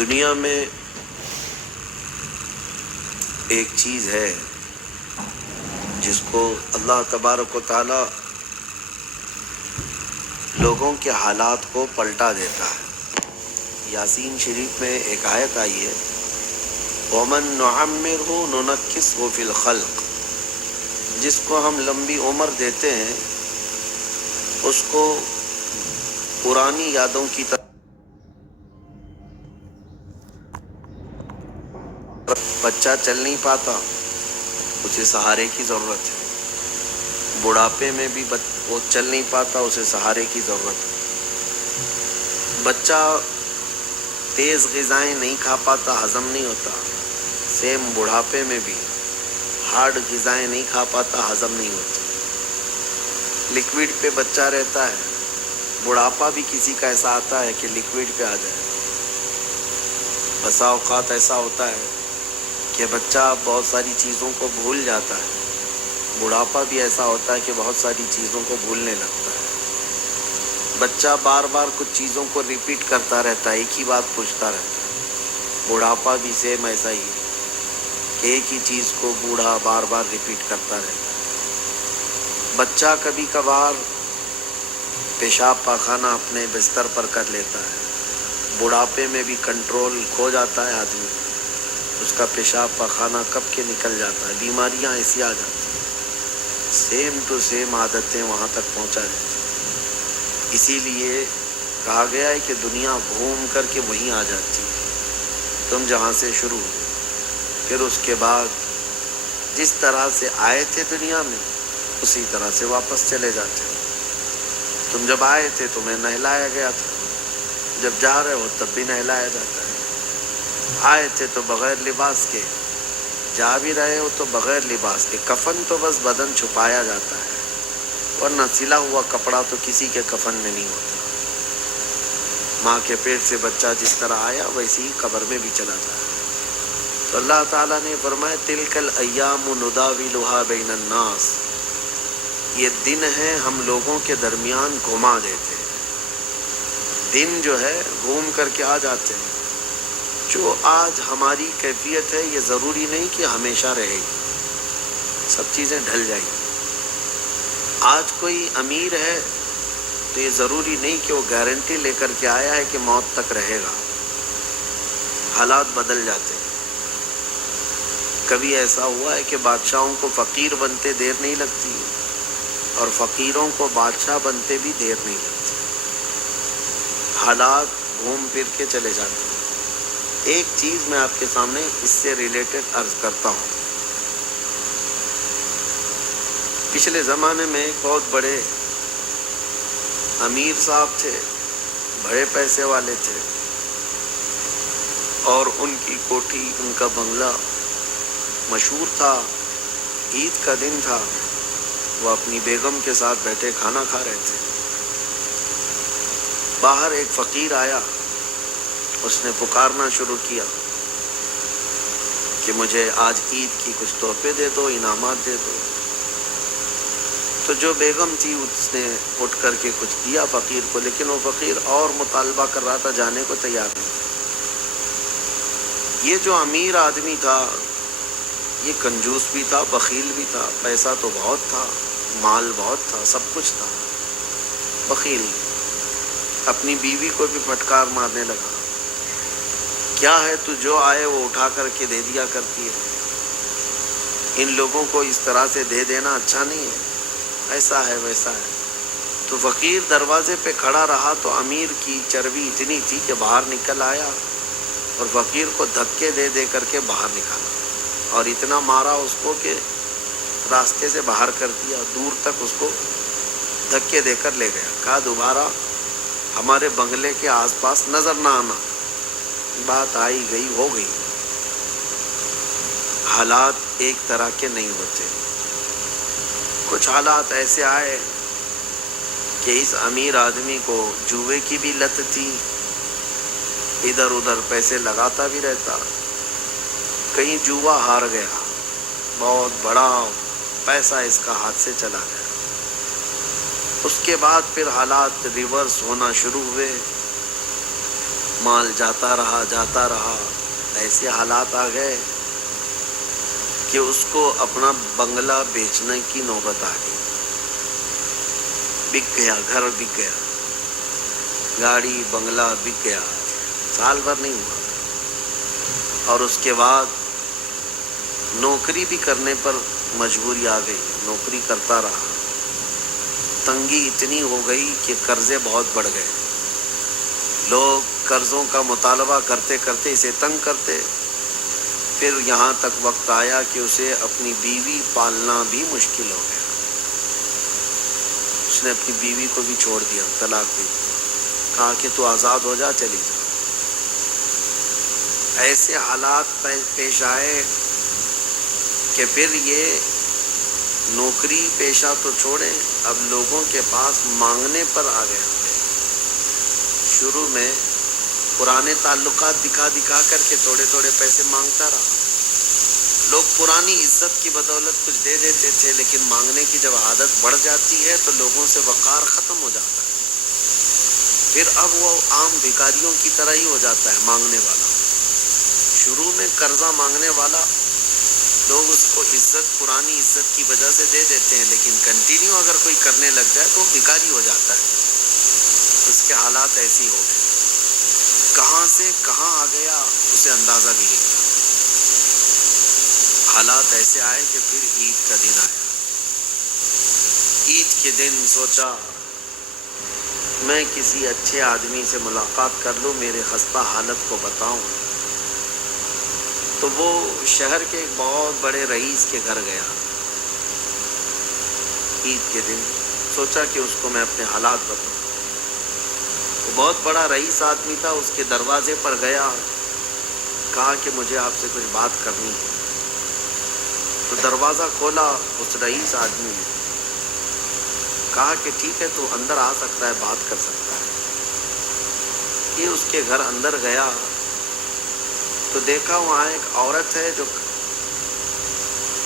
دنیا میں ایک چیز ہے جس کو اللہ تبارک و تعالی لوگوں کے حالات کو پلٹا دیتا ہے۔ یاسین شریف میں ایک آیت آئی ہے، وَمَن نُعَمِّرْهُ نُنَكِّسْهُ فِي الْخَلْقِ، جس کو ہم لمبی عمر دیتے ہیں اس کو پرانی یادوں کی طرح بچہ چل نہیں پاتا، اسے سہارے کی ضرورت ہے۔ بڑھاپے میں بھی وہ چل نہیں پاتا، اسے سہارے کی ضرورت ہے۔ بچہ تیز غذائیں نہیں کھا پاتا، ہضم نہیں ہوتا، سیم بڑھاپے میں بھی ہارڈ غذائیں نہیں کھا پاتا، ہضم نہیں ہوتا۔ لکوڈ پہ بچہ رہتا ہے، بڑھاپا بھی کسی کا ایسا آتا ہے کہ لکوڈ پہ آ جائے۔ بسا اوقات ایسا ہوتا ہے کہ بچہ بہت ساری چیزوں کو بھول جاتا ہے، بڑھاپا بھی ایسا ہوتا ہے کہ بہت ساری چیزوں کو بھولنے لگتا ہے۔ بچہ بار بار کچھ چیزوں کو ریپیٹ کرتا رہتا ہے، ایک ہی بات پوچھتا رہتا ہے۔ بڑھاپا بھی سیم ایسا ہی ہے کہ ایک ہی چیز کو بوڑھا بار بار ریپیٹ کرتا رہتا ہے۔ بچہ کبھی کبھار پیشاب پاخانہ اپنے بستر پر کر لیتا ہے، بڑھاپے میں بھی کنٹرول کھو جاتا ہے آدمی، اس کا پیشاب پاخانہ کب کے نکل جاتا ہے، بیماریاں ایسی آ جاتی ہیں، سیم ٹو سیم عادتیں وہاں تک پہنچا جاتی ہیں۔ اسی لیے کہا گیا ہے کہ دنیا گھوم کر کے وہیں آ جاتی ہے، تم جہاں سے شروع ہو پھر اس کے بعد جس طرح سے آئے تھے دنیا میں اسی طرح سے واپس چلے جاتے ہو۔ تم جب آئے تھے تمہیں نہلایا گیا تھا، جب جا رہے ہو تب بھی نہلایا جاتا ہے۔ آئے تھے تو بغیر لباس کے، جا بھی رہے ہو تو بغیر لباس کے، کفن تو بس بدن چھپایا جاتا ہے، ورنہ سلا ہوا کپڑا تو کسی کے کفن میں نہیں ہوتا۔ ماں کے پیٹ سے بچہ جس طرح آیا ویسے ہی قبر میں بھی چلا جائے۔ تو اللہ تعالیٰ نے فرمایا تِلْكَ الْأَيَّامُ نُدَاوِلُهَا بَيْنَ النَّاسِ، یہ دن ہے ہم لوگوں کے درمیان گھما دیتے ہیں۔ دن جو ہے گھوم کر کے آ جاتے ہیں۔ جو آج ہماری کیفیت ہے یہ ضروری نہیں کہ ہمیشہ رہے گی، سب چیزیں ڈھل جائیں گی۔ آج کوئی امیر ہے تو یہ ضروری نہیں کہ وہ گارنٹی لے کر کے آیا ہے کہ موت تک رہے گا، حالات بدل جاتے ہیں۔ کبھی ایسا ہوا ہے کہ بادشاہوں کو فقیر بنتے دیر نہیں لگتی اور فقیروں کو بادشاہ بنتے بھی دیر نہیں لگتی، حالات گھوم پھر کے چلے جاتے ہیں۔ ایک چیز میں آپ کے سامنے اس سے ریلیٹڈ عرض کرتا ہوں۔ پچھلے زمانے میں ایک بہت بڑے امیر صاحب تھے، بڑے پیسے والے تھے، اور ان کی کوٹھی، ان کا بنگلہ مشہور تھا۔ عید کا دن تھا، وہ اپنی بیگم کے ساتھ بیٹھے کھانا کھا رہے تھے۔ باہر ایک فقیر آیا، اس نے پکارنا شروع کیا کہ مجھے آج عید کی کچھ تحفے دے دو، انعامات دے دو۔ تو جو بیگم تھی اس نے اٹھ کر کے کچھ دیا فقیر کو، لیکن وہ فقیر اور مطالبہ کر رہا تھا، جانے کو تیار نہیں تھا۔ یہ جو امیر آدمی تھا یہ کنجوس بھی تھا، بخیل بھی تھا، پیسہ تو بہت تھا، مال بہت تھا، سب کچھ تھا، بخیل۔ اپنی بیوی کو بھی پھٹکار مارنے لگا، کیا ہے تو جو آئے وہ اٹھا کر کے دے دیا کرتی ہے، ان لوگوں کو اس طرح سے دے دینا اچھا نہیں ہے، ایسا ہے ویسا ہے۔ تو فقیر دروازے پہ کھڑا رہا تو امیر کی چربی اتنی تھی کہ باہر نکل آیا اور فقیر کو دھکے دے دے کر کے باہر نکالا، اور اتنا مارا اس کو کہ راستے سے باہر کر دیا، دور تک اس کو دھکے دے کر لے گیا۔ کہا دوبارہ ہمارے بنگلے کے آس پاس نظر نہ آنا۔ بات آئی گئی ہو گئی۔ حالات ایک طرح کے نہیں ہوتے۔ کچھ حالات ایسے آئے کہ اس امیر آدمی کو جوئے کی بھی لت تھی، ادھر ادھر پیسے لگاتا بھی رہتا، کہیں جوا ہار گیا، بہت بڑا پیسہ اس کا ہاتھ سے چلا گیا۔ اس کے بعد پھر حالات ریورس ہونا شروع ہوئے، مال جاتا رہا، ایسے حالات آ گئے کہ اس کو اپنا بنگلہ بیچنے کی نوبت آ گئی. بک گیا، گھر بک گیا، گاڑی بنگلہ بک گیا. سال بھر نہیں ہوا اور اس کے بعد نوکری بھی کرنے پر مجبوری آ گئی. نوکری کرتا رہا، تنگی اتنی ہو گئی کہ قرضے بہت بڑھ گئے. لوگ قرضوں کا مطالبہ کرتے کرتے اسے تنگ کرتے. پھر یہاں تک وقت آیا کہ اسے اپنی بیوی پالنا بھی مشکل ہو گیا. اس نے اپنی بیوی کو بھی چھوڑ دیا، طلاق دی، کہا کہ تو آزاد ہو جا، چلی جا. ایسے حالات پیش آئے کہ پھر یہ نوکری پیشہ تو چھوڑیں، اب لوگوں کے پاس مانگنے پر آ گیا. شروع میں پرانے تعلقات دکھا کر کے تھوڑے پیسے مانگتا رہا. لوگ پرانی عزت کی بدولت کچھ دے دیتے تھے، لیکن مانگنے کی جب عادت بڑھ جاتی ہے تو لوگوں سے وقار ختم ہو جاتا ہے. پھر اب وہ عام بھکاریوں کی طرح ہی ہو جاتا ہے مانگنے والا. شروع میں قرضہ مانگنے والا لوگ اس کو پرانی عزت کی وجہ سے دے دیتے ہیں، لیکن کنٹینیو اگر کوئی کرنے لگ جائے تو بھکاری ہو جاتا ہے. اس کے حالات ایسی ہو گئے. کہاں سے کہاں آ گیا اسے اندازہ بھی نہیں تھا. حالات ایسے آئے کہ پھر عید کا دن آیا. عید کے دن سوچا میں کسی اچھے آدمی سے ملاقات کر لوں، میرے خستہ حالت کو بتاؤں. تو وہ شہر کے ایک بہت بڑے رئیس کے گھر گیا. عید کے دن سوچا کہ اس کو میں اپنے حالات بتاؤں. وہ بہت بڑا رئیس آدمی تھا. اس کے دروازے پر گیا، کہا کہ مجھے آپ سے کچھ بات کرنی ہے. تو دروازہ کھولا اس رئیس آدمی نے، کہا کہ ٹھیک ہے تو اندر آ سکتا ہے، بات کر سکتا ہے. یہ اس کے گھر اندر گیا تو دیکھا وہاں ایک عورت ہے جو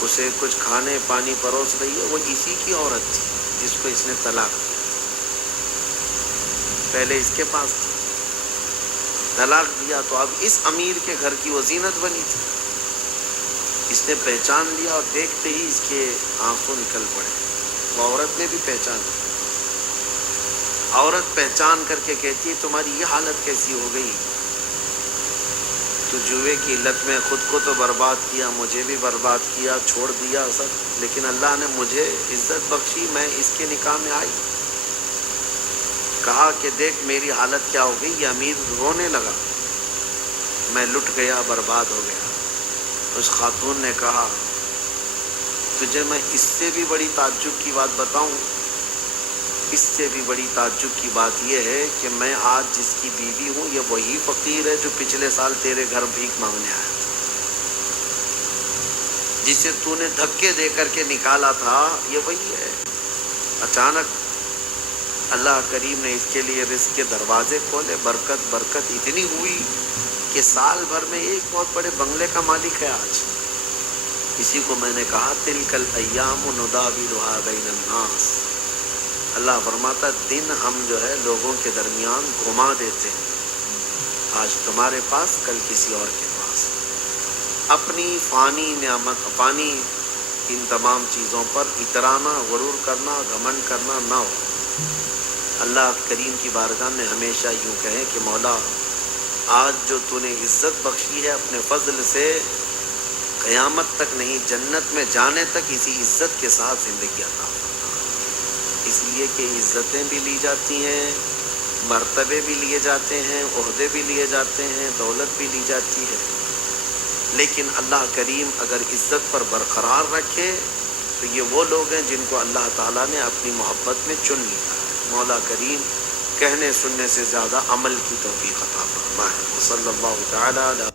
اسے کچھ کھانے پانی پروس رہی ہے. وہ اسی کی عورت تھی جس کو اس نے طلاق دیا. پہلے اس کے پاس تھی، طلاق دیا تو اب اس امیر کے گھر کی وہ زینت بنی تھی. اس نے پہچان لیا اور دیکھتے ہی اس کے آنسو نکل پڑے. وہ عورت نے بھی پہچان لیا. عورت پہچان کر کے کہتی ہے تمہاری یہ حالت کیسی ہو گئی؟ تو جوئے کی لت میں خود کو تو برباد کیا، مجھے بھی برباد کیا، چھوڑ دیا سب، لیکن اللہ نے مجھے عزت بخشی، میں اس کے نکاح میں آئی. کہا کہ دیکھ میری حالت کیا ہو گئی. یہ امیر رونے لگا، میں لٹ گیا، برباد ہو گیا. اس خاتون نے کہا تجھے میں اس سے بھی بڑی تعجب کی بات بتاؤں. اس سے بھی بڑی تعجب کی بات یہ ہے کہ میں آج جس کی بیوی ہوں یہ وہی فقیر ہے جو پچھلے سال تیرے گھر بھیک مانگنے آیا تھا، جسے تو نے دھکے دے کر کے نکالا تھا، یہ وہی ہے. اچانک اللہ کریم نے اس کے لیے رزق کے دروازے کھولے. برکت اتنی ہوئی کہ سال بھر میں ایک بہت بڑے بنگلے کا مالک ہے آج. اسی کو میں نے کہا تلک الایام نداولها بین الناس. اللہ فرماتا دن ہم جو ہے لوگوں کے درمیان گھما دیتے ہیں. آج تمہارے پاس، کل کسی اور کے پاس. اپنی فانی نعمت، فانی ان تمام چیزوں پر اترانا، غرور کرنا، گھمنڈ کرنا نہ ہو. اللہ کریم کی بارگاہ میں ہمیشہ یوں کہیں کہ مولا آج جو تو نے عزت بخشی ہے اپنے فضل سے، قیامت تک نہیں جنت میں جانے تک اسی عزت کے ساتھ زندگی عطا فرما. اس لیے کہ عزتیں بھی لی جاتی ہیں، مرتبے بھی لیے جاتے ہیں، عہدے بھی لیے جاتے ہیں، دولت بھی لی جاتی ہے، لیکن اللہ کریم اگر عزت پر برقرار رکھے تو یہ وہ لوگ ہیں جن کو اللہ تعالیٰ نے اپنی محبت میں چن لیا ہے. مولا کریم کہنے سننے سے زیادہ عمل کی توفیق عطا فرمائے. صلی اللہ تعالیٰ علیہ